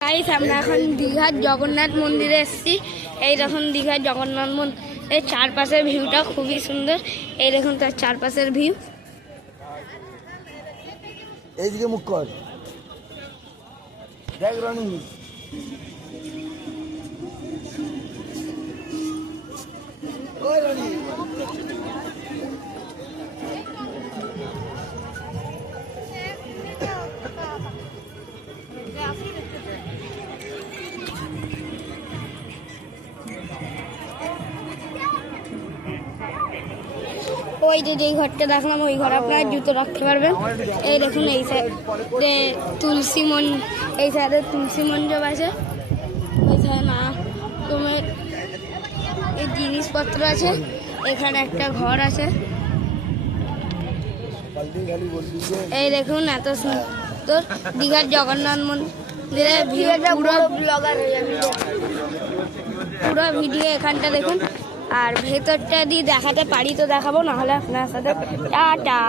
Guys আমরা এখন দীঘার জগন্নাথ মন্দিরে এসেছি। এই দেখুন দীঘার জগন্নাথ মন্দিরের চারপাশের ভিউটা খুবই সুন্দর। এই দেখুন তার চারপাশের ভিউ। এইদিকে মুখ কর, দেখ রানী। ওই রানী ওই যে যেই ঘরটা দেখলাম ওই ঘরে আপনারা জুতো রাখতে পারবেন। এই দেখুন এই সাইডে তুলসী এই সাইডে তুলসী মণ্ডপ আছে। ওই সাইডে না তোমার এই জিনিসপত্র আছে। এখানে একটা ঘর আছে। এই দেখুন এত সুন্দর দীঘার জগন্নাথ মন্দিরে পুরো ভিডিও এখানটা দেখুন। আর ভেতরটা দিয়ে দেখাতে পারি তো দেখাবো, নাহলে আপনার সাথে টাটা।